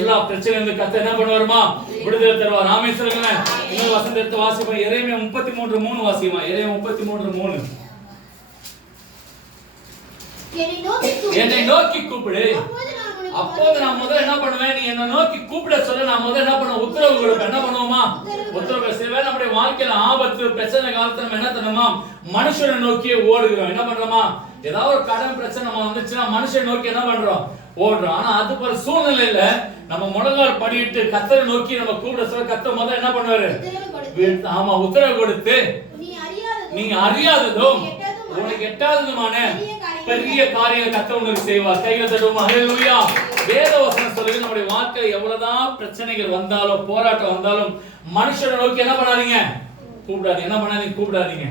எல்லா பிரச்சனைகளும் கர்த்தர் என்ன பண்ணுவாருமா? விடுதலை தருவார். ஆமென் சொல்லுங்க. இன்னொரு வசனத்தை எடுத்து வாசிப்போம். எரேமியா 33:3 வாசிமா. எரேமியா 33:3. என்னை நோக்கி கூப்பிடு, அப்போது நான் முதல்ல என்ன பண்ணுவேன்? நீ என்ன நோக்கி கூப்பிட சொல்ல நான் முதல்ல என்ன பண்ணுவேன்? உத்தரவு கொடுப்பேன். என்ன பண்ணுவோமா? உத்தரவு. சில வேளை நம்முடைய வாழ்க்கையில ஆபத்து பிரச்சனை காலத்துல நம்ம என்ன பண்ணுமா? மனுஷனை நோக்கி ஓடுகிறோம். என்ன பண்றோமா? ஏதாவது ஒரு கடன் பிரச்சனை வந்துச்சுன்னா மனுஷனை நோக்கி என்ன பண்றோம்? ஓடுறோம். ஆனா அது போல சூழ்நிலையில நம்ம முழங்கால் படியிட்டு கர்த்தரை நோக்கி நம்ம கூப்பிட சொல்ல கர்த்தர் முதல்ல என்ன பண்ணுவாரு? ஆமா, உத்தரவு கொடுத்து நீங்க அறியாததும் உனக்கு எட்டாததுமான பெரிய காரியம் கர்த்தர் உங்களுக்கு செய்வார். கையில தட்டுவோமா? ஹல்லேலூயா. வேத வசனம் சொல்லுது, நம்முடைய வாழ்க்கையில எவ்வளவுதான் பிரச்சனைகள் வந்தாலும் போராட்டம் வந்தாலும் மனுஷனை நோக்கி என்ன பண்ணாதீங்க? கூப்பிடாதீங்க. என்ன பண்ணாதீங்க? கூப்பிடாதீங்க.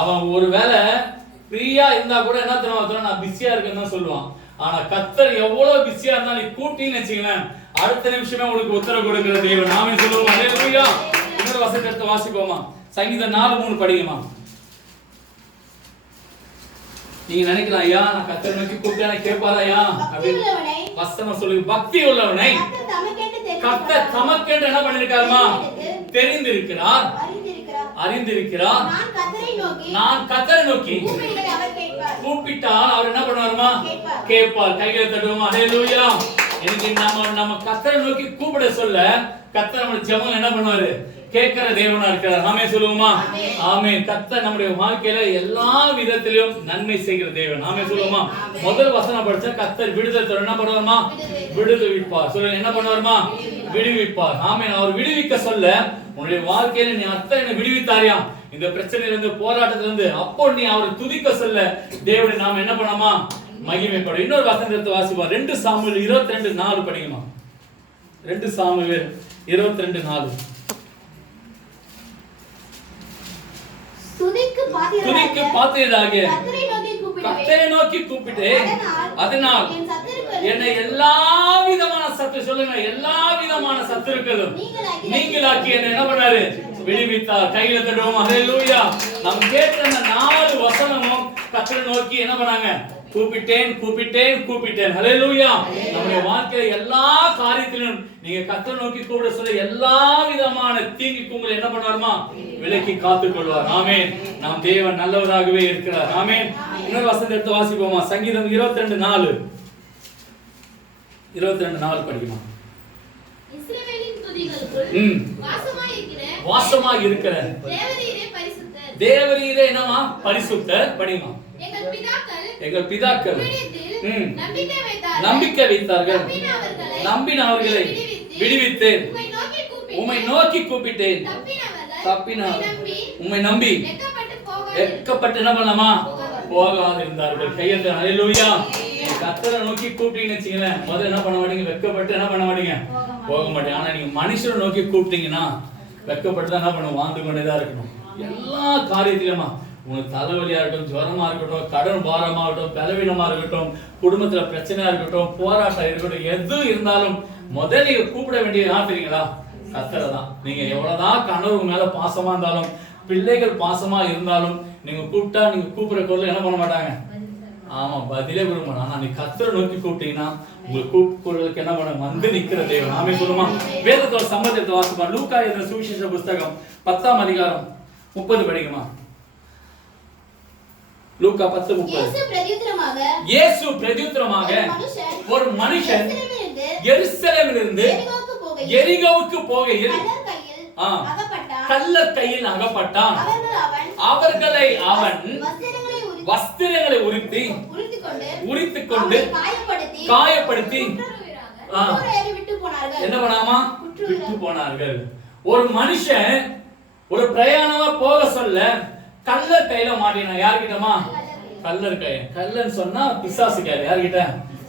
அவன் ஒருவேளை ஃப்ரீயா இருந்தா கூட என்ன தெரியுமா? நான் பிஸியா இருக்கேன்னு தான் சொல்லுவான். ஆனா கர்த்தர் எவ்வளவு பிஸியா இருந்தாலும் நீ கூப்பிட்டீங்கன்னு வச்சுங்களேன், அடுத்த நிமிஷமே உங்களுக்கு உத்தரவு கொடுக்கிற தேவன். ஆமென் சொல்லுவோம். ஹல்லேலூயா. இன்னொரு வசனத்தை எடுத்து வாசிப்போமா? சங்கீதம் 4:3 படிங்கம்மா. நீங்க நினைக்கலாம், ஐயா நான் கர்த்தரை நோக்கி கூப்பிட்டா கேட்பாரையா அப்படின்னு வசனம் சொல்லி, பக்தி உள்ளவனை கர்த்தர் தமக்கென்று என்ன பண்ணிருக்காருமா? தெரிந்திருக்கிறார், அறிந்திருக்கிறார். நான் கர்த்தரை நோக்கி கூப்பிட்டால் அவர் என்ன பண்ணுவாருமா? கேட்பார். கைகளை தட்டுவோமா? ஹல்லேலூயா. இன்னைக்கு நம்ம கர்த்தரை நோக்கி கூப்பிட சொல்ல கர்த்தர் நம்ம ஜெபம் என்ன பண்ணுவாரு? கேட்கிற தேவனா இருக்கிறார். ஆமென் சொல்லுவோமா? ஆமென். கர்த்தர் நம்முடைய வாழ்க்கையில எல்லா விதத்திலும் நன்மை செய்கிற தேவன். ஆமென் சொல்லுவோமா? முதல் வசனம் படிச்சா கர்த்தர் விடுதலை தர என்ன பண்ணுவாருமா? விடுவிப்பார். சொல்லுங்க, என்ன பண்ணுவாருமா? விடுவிப்பார். ஆமென். அவர் விடுவிக்க சொல்ல உன்னுடைய வாழ்க்கையில நீ அத்தனை விடுவித்தாரியா இந்த பிரச்சனையில இருந்து போராட்டத்துல இருந்து, அப்போ நீ அவரை துதிக்க சொல்ல தேவனை நாம என்ன பண்ணாமா? மகிமைப்படும். இன்னொரு வசனத்தை வாசிப்போம். 2 சாமுவேல் 22:4 படிங்கம்மா. 2 சாமுவேல் 22:4. துதிக்கு பாத்திரராக கர்த்தரை நோக்கி கூப்பிட்டு அதனால் என்னை எல்லா விதமான சத்துரு, சொல்லுங்க, எல்லா விதமான சத்துருக்களும் நீங்களாக்கி என்ன என்ன பண்ணாரு? விடுவித்தார். கையில தட்டுவோம். ஹல்லேலூயா. நாம் கேட்ட அந்த 4 வசனமும் கர்த்தரை நோக்கி என்ன பண்ணாங்க? கூப்பிட்டேன் கூப்பிட்டேன் கூப்பிட்டேன். ஹல்லேலூயா. நம்முடைய வாழ்க்கையில எல்லா காரியத்திலும் நீங்க கர்த்தரை நோக்கி கூப்பிட சொல்ல எல்லா விதமான தீங்குக்கு உங்களை என்ன பண்ணுவாருமா? விலக்கி காத்துக் கொள்வார். ஆமென். நாம் தேவன் நல்லவராகவே இருக்கிறார். ஆமென். இன்னொரு வசனத்தை எடுத்து வாசிப்போமா? சங்கீதம் 22:4. 22:4 படிக்குமா? இஸ்ரவேலின் துதிகளுக்குள் வாசமாய் இருக்கிற தேவரீரே பரிசுத்தர். தேவரீரே என்னமா? பரிசுத்தர். படிமா. எங்கள் பிதாக்கள் நம்பிக்கை வைத்தார்கள், நம்பின அவர்களை விடுவித்து உம்மை நோக்கி கூப்பிட்டேன், தப்பினார் உம்மை நம்பி வெட்கப்பட்டு என்ன பண்ணலாமா? போகாது இருந்தார்கள். கையெழுத்து. ஹல்லேலூயா. கர்த்தரை நோக்கி கூப்பிட்டீங்கன்னு வச்சுங்களேன், முதல்ல என்ன பண்ண மாட்டீங்க? வெட்கப்பட்டு என்ன பண்ண மாட்டீங்க? போக மாட்டீங்க. ஆனா நீங்க மனுஷரை நோக்கி கூப்பிட்டீங்கன்னா வெட்கப்பட்டு தான் என்ன பண்ணுவோம்? வாழ்ந்து கொண்டேதான் இருக்கணும். எல்லா காரியத்திலுமா, உங்களுக்கு தலைவலியா இருக்கட்டும், ஜுரமா இருக்கட்டும், கடன் பாரமா இருக்கட்டும், பலவீனமா இருக்கட்டும், குடும்பத்துல பிரச்சனையா இருக்கட்டும், போராட்டம் இருக்கட்டும், எது இருந்தாலும் முதல்ல நீங்க கூப்பிட வேண்டியது யார் தெரியுங்களா? கர்த்தரை தான். நீங்க எவ்வளவுதான் கணவர் மேல பாசமா இருந்தாலும், பிள்ளைகள் பாசமா இருந்தாலும், நீங்க கூப்பிட்டா நீங்க கூப்பிடுற குரல் என்ன பண்ண மாட்டாங்க? ஆமா, பதிலே கொடுக்க மாட்டாங்க. ஆனா நீ கர்த்தரை நோக்கி கூப்பிட்டீங்கன்னா உங்களுக்கு கூப்பிடுறதுக்கு என்ன பண்ண வந்து நிக்கிற தேவன். ஆமே சொல்லுமா? வேதத்தோட சம்பந்தத்தை வாசிப்பா. லூக்கா எழுதின சுவிசேஷ புஸ்தகம் 10ஆம் அதிகாரம் 30 படிக்குமா? லூக்கா 10:30. இயேசு பிரதியுத்தரமாக ஒரு மனுஷன் எருசலேமிலிருந்து எரிகோவுக்கு போகையில் கள்ளர் கையில் அகப்பட்டான். அவர்களை அவன் வஸ்திரங்களை உரித்துக்கொண்டு காயப்படுத்தி என்ன பண்ணாமா? விட்டு போனார்கள். ஒரு மனுஷன் ஒரு பிரயாணமா போக சொல்ல கள்ளர் கையில மாட்டினா. யார்கிட்டமா? கள்ளர் கை. கள்ளன்னு சொன்னா பிசாசு கையில. யார்கிட்ட?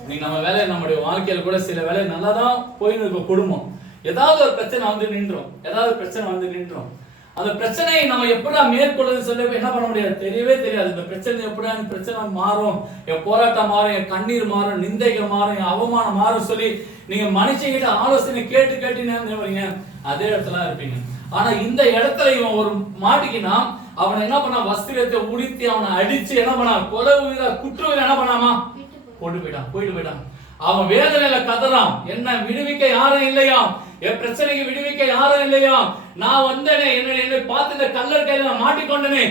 நீங்க நம்ம வேலை, நம்முடைய வாழ்க்கையில கூட சில வேலை நல்லாதான் போயின்னு இருக்கும். குடும்பம் ஏதாவது ஒரு பிரச்சனை வந்து நின்றோம், ஏதாவது பிரச்சனை வந்து நின்றோம். அந்த பிரச்சனையை நம்ம எப்படா மேற்கொள்ளுது சொல்ல என்ன பண்ண முடியாது, தெரியவே தெரியாது. இந்த பிரச்சனை எப்படா பிரச்சனை மாறும், என் போராட்டம் மாறும், என் கண்ணீர் மாறும், நிந்தைகள் மாறும், என் அவமானம் மாறும் சொல்லி நீங்க மனுஷங்கிட்ட ஆலோசனை கேட்டு கேட்டு அதே இடத்துல இருப்பீங்க. ஆனா இந்த இடத்துல இவன் ஒரு மாட்டிக்கினா அவன் என்ன பண்ணா? வஸ்திரத்தை உடுத்தி அவனை அடிச்சு என்ன பண்ணா? கொலை குற்ற என்ன பண்ணாமா? போயிட்டு போயிட்டான். அவன் வேதனையில கதறான். என்ன விடுவிக்க யாரும் இல்லையா, என் பிரச்சனைக்கு விடுவிக்க யாரும் இல்லையா, நான் வந்தேனே, என்னை பார்த்து இந்த கல்லர் கையில நான் மாட்டிக்கொண்டனே,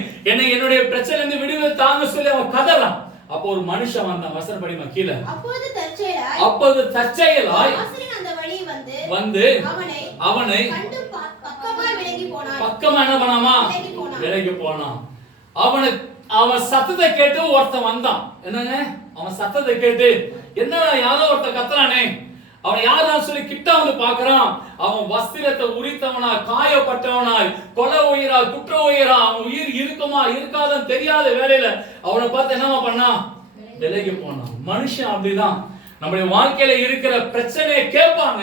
என்னுடைய பிரச்சனை இருந்து விடுவித்தாங்க சொல்லி அவன் கதறான். அப்போ ஒரு மனுஷன் வந்தான். வசனம் படிமா கீழே. அப்போது தற்செயலாய் அந்த வழி வந்து அவனை பக்கமா என்ன பண்ணாமா, விலகி போனான். அவன் சத்தத்தை கேட்டு ஒருத்தன் வந்தான். என்னங்க, அவன் சத்தத்தை கேட்டு என்னடா யாரோ ஒருத்தன் கத்துறானே, அவன் யாரான்னு சொல்லி கிட்ட வந்து பாக்குறான். அவன் வஸ்திரத்தை உரித்தவனா, காயப்பட்டவனாய், கொலை உயிரா, குற்ற உயிரா, அவன் உயிர் இருக்குமா இருக்காதுன்னு தெரியாத வேலையில அவனை பார்த்து என்னமா பண்ணா, விலகி போனான். மனுஷன் அப்படிதான். நம்முடைய வாழ்க்கையில இருக்கிற பிரச்சனையை கேட்பாங்க,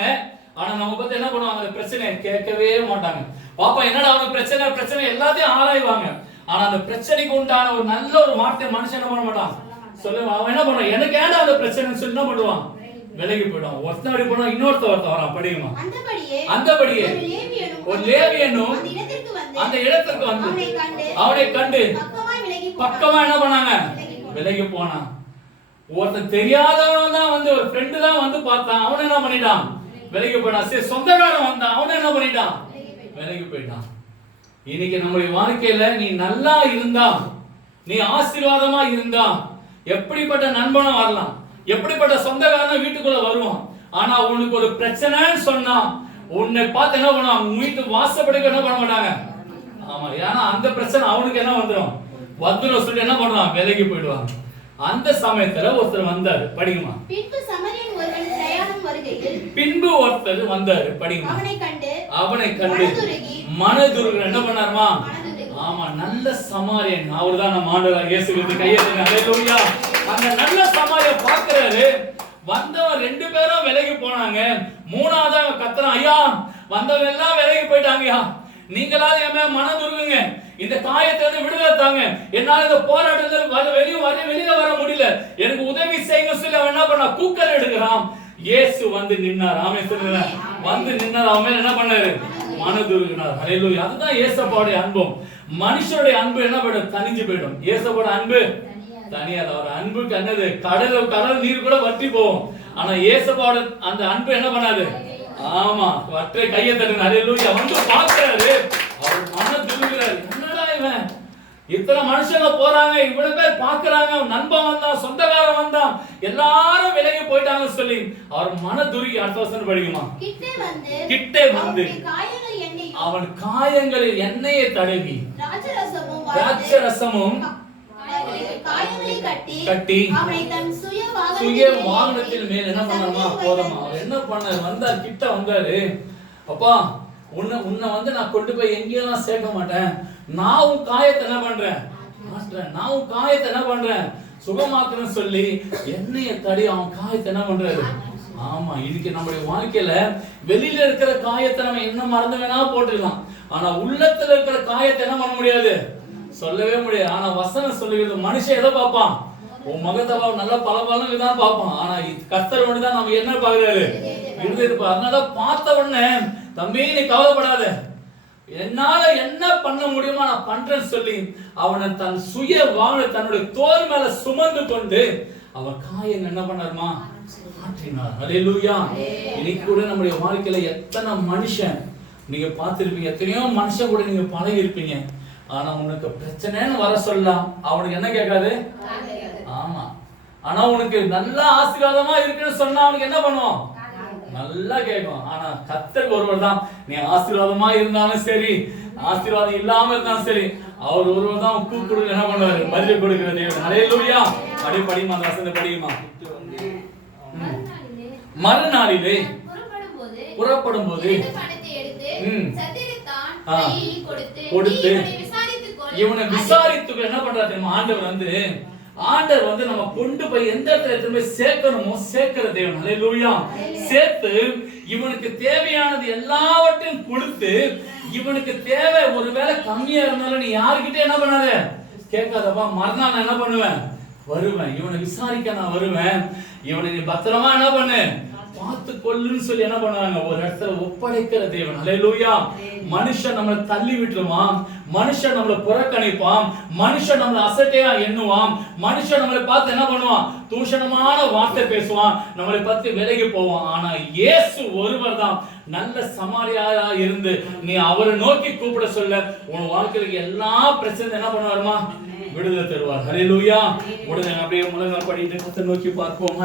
ஆனா நம்ம பார்த்து என்ன பண்ணுவாங்க, அந்த பிரச்சனையை கேட்கவே மாட்டாங்க. பாப்பா என்னடா அவனுக்கு பிரச்சனை எல்லாத்தையும் ஆராய்வாங்க. ஆனா அந்த பிரச்சனைக்கு உண்டான ஒரு நல்ல ஒரு வார்த்தை மனுஷன் என்ன பண்ண மாட்டான், சொல்லுவான். அவன் என்ன பண்ணுவான், எனக்கு ஏன்டா அந்த பிரச்சனைன்னு சொல்லி என்ன பண்ணுவான், விலகி போயிடும். ஒருத்தன் அப்படி போனா ஒருத்தன் வரான். படிக்குமா. அந்தபடியே ஒரு லேவியனும் அந்த இடத்திற்கு வந்து அவனை கண்டு பக்கமா என்ன பண்ணாங்க, விலகி போனான். ஒருத்தன் தெரியாதவன் தான் வந்து ஒரு ஃப்ரெண்டு தான் வந்து பார்த்தான், அவன் என்ன பண்ணிட்டான், விலகி போயிட்டான். சரி சொந்தக்காரன் வந்தான், அவன் என்ன பண்ணிட்டான், விலகி போயிட்டான். இன்னைக்கு நம்முடைய வாழ்க்கையில நீ நல்லா இருந்தா, நீ ஆசீர்வாதமா இருந்தா, எப்படிப்பட்ட நண்பனும் வரலாம், எப்படிப்பட்ட சொந்தக்காரன் வீட்டுக்குள்ள வருவான். ஆனா உனக்கு ஒரு பிரச்சனைன்னு சொன்னா உன்னை பார்த்து என்ன பண்ணுவாங்க, வீட்டு வாசப்படிக்க என்ன பண்ண மாட்டாங்க. ஆமா, ஏன்னா அந்த பிரச்சனை அவனுக்கு என்ன வந்துடும் சொல்லி என்ன பண்ணுவான், விலகி போயிடுவாங்க. அந்த சமயத்துல ஒருத்தர் வந்தாரு. படிக்குமா. பின்பு ஒருத்தர் வந்தாரு. படிக்குமா. அவனை கண்டு மனதுருக என்ன பண்ணாருமா, ஆமா நல்ல சமாரியன். அவர்தான் நம்ம ஆண்டவர் இயேசு கிறிஸ்து. கையெழுத்துங்க. ஹல்லேலூயா. அந்த நல்ல சமாரியன் பார்க்கிறாரு. வந்தவன் 2 பேரும் விலகி போனாங்க. மூணாவது கத்துறான், ஐயா வந்தவங்க எல்லாம் விலகி போயிட்டாங்கயா, நீங்களாவது என் மேல மனதுருகுங்க, இந்த காயத்தை வந்து விடுதலை தாங்க, என்னால இந்த போராட்டத்துல வெளியில வர முடியல, எனக்கு உதவி செய்யுங்க சொல்லி அவன் என்ன பண்ணா, கூக்கல் எடுக்கிறான். இயேசு வந்து நின்னார். ஆமென் சொல்லுங்க. வந்து நின்னார். அவன் என்ன பண்ணாரு, மனதுருகினார். ஹல்லேலூயா. அதுதான் இயேசுவோட அன்பும். மனுஷனுடைய அன்பு என்ன பண்ணும், தனிஞ்சு போயிடும். இயேசுவோட அன்பு தனியாத. அவர் அன்புக்கு என்னது, கடல் நீர் கூட வற்றி போகும். ஆனா இயேசுவோட அந்த அன்பு என்ன பண்ணாது, ஆமா வற்றை கையை தட்டுங்க. ஹல்லேலூயா. வந்து பார்க்கிறாரு, அவர் மனதுருகிறார். என்னடா இவன், இத்தனை மனுஷங்க போறாங்க, இவ்வளவு பேர் பாக்குறாங்க, நண்பன் வந்தான், சொந்தக்காரன் வந்தான், எல்லாரும் விலகி போயிட்டாங்க சொல்லி அவர் மனதுருகி. அடுத்த வசனம் படிக்குமா. கிட்டே வந்து அவன் காயங்களில் எண்ணெயை தடவி திராட்சரசமும் கட்டி சுய வாகனத்தில் மேல் என்ன பண்ணாமா, போதமா. அவர் என்ன பண்ணாரு, வந்தார், கிட்ட வந்தாரு. அப்பா உன்னை வந்து நான் கொண்டு போய் எங்கேயும் சேர்க்க மாட்டேன், நான் உன் காயத்தை என்ன பண்றேன், நான் உன் காயத்தை என்ன பண்றேன், சுகமாக்குறேன்னு சொல்லி எண்ணெயை தடி அவன் காயத்தை என்ன பண்றாரு. ஆமா, இதுக்கு நம்முடைய வாழ்க்கையில வெளியில இருக்கிற காயத்தை நம்ம என்ன மறந்து வேணா போட்டுக்கலாம், ஆனா உள்ளத்துல இருக்கிற காயத்தை என்ன பண்ண முடியாது, சொல்லவே முடியாது. ஆனா வசனம் சொல்லுகிறது, மனுஷன் எதை பார்ப்பான், உன் முகத்தை நல்ல பலபலம் இதான் பார்ப்பான், ஆனா கர்த்தர் ஒன்று தான் நம்ம என்ன பாக்குறாரு, இருப்பார். அதனால பார்த்த உடனே தம்பி நீ கவலைப்படாத, என்னால என்ன பண்ண முடியுமா நான் பண்றேன்னு சொல்லி அவனை தன் சுய வாகன தன்னுடைய தோல் மேல சுமந்து கொண்டு அவன் காயம் என்ன பண்ணாருமா, ஆற்றினார். ஹல்லேலூயா. இன்னைக்கு கூட நம்முடைய வாழ்க்கையில எத்தனை மனுஷன் நீங்க பார்த்திருப்பீங்க, எத்தனையோ மனுஷன் கூட நீங்க பழகி இருப்பீங்க. ஆனா உனக்கு பிரச்சனைன்னு வர சொல்லலாம், அவனுக்கு என்ன கேட்காது. ஆமா, ஆனா உனக்கு நல்ல ஆசீர்வாதமா இருக்குன்னு சொன்னா அவனுக்கு என்ன பண்ணுவான், நல்லா கேட்கும். ஆனா கர்த்தர் ஒருவர் தான், நீ ஆசீர்வாதமா இருந்தாலும் சரி, ஆசீர்வாதம் இல்லாம இருந்தாலும் சரி, அவர் ஒருவர் தான் கூப்பிடு என்ன பண்ணுவாரு, பதில் கொடுக்கிற தேவன். ஹல்லேலூயா. அப்படியே படிமா, அந்த வசனத்தை படிக்குமா. மறுநாளிலே புறப்படும் போது கொடுத்து இவனை விசாரித்து என்ன பண்றாரு, ஆண்டவர் வந்து நம்ம கொண்டு போய் எந்த இடத்துல சேர்க்கணுமோ சேர்க்கிற தேவன். ஹல்லேலூயா. சேர்த்து இவனுக்கு தேவையானது எல்லாவற்றையும் கொடுத்து, இவனுக்கு தேவை ஒருவேளை கம்மியா இருந்தாலும் நீ யாருக்கிட்ட என்ன பண்ணாத கேட்காதப்பா, மறுநாள் நான் என்ன பண்ணுவேன், வருவேன், இவனை விசாரிக்க நான் வருவேன், இவனை நீ பத்திரமா என்ன பண்ணு பார்த்து கொள்ளுன்னு சொல்லி என்ன பண்ணுவாங்க, ஒரு இடத்துல ஒப்படைக்கிற தேவன். ஹல்லேலூயா. மனுஷன் நம்மளை தள்ளி விட்டுருவான், மனுஷன் நம்மளை புறக்கணிப்பான், மனுஷன் நம்மளை அசட்டையா எண்ணுவான், மனுஷன் நம்மளை பார்த்து என்ன பண்ணுவான், தூஷணமான வார்த்தை பேசுவான், நம்மளை பத்தி விலகி போவான். ஆனா இயேசு ஒருவர் தான் நல்ல சமாரியாரா இருந்து நீ அவரை நோக்கி கூப்பிட சொல்ல உன் வாழ்க்கையில எல்லா பிரச்சனை என்ன பண்ணுவாருமா, விடுதலை தருவார். ஹல்லேலூயா. உடனே அப்படியே முழங்கால் படிட்டு கர்த்தரை நோக்கி பார்ப்போம்.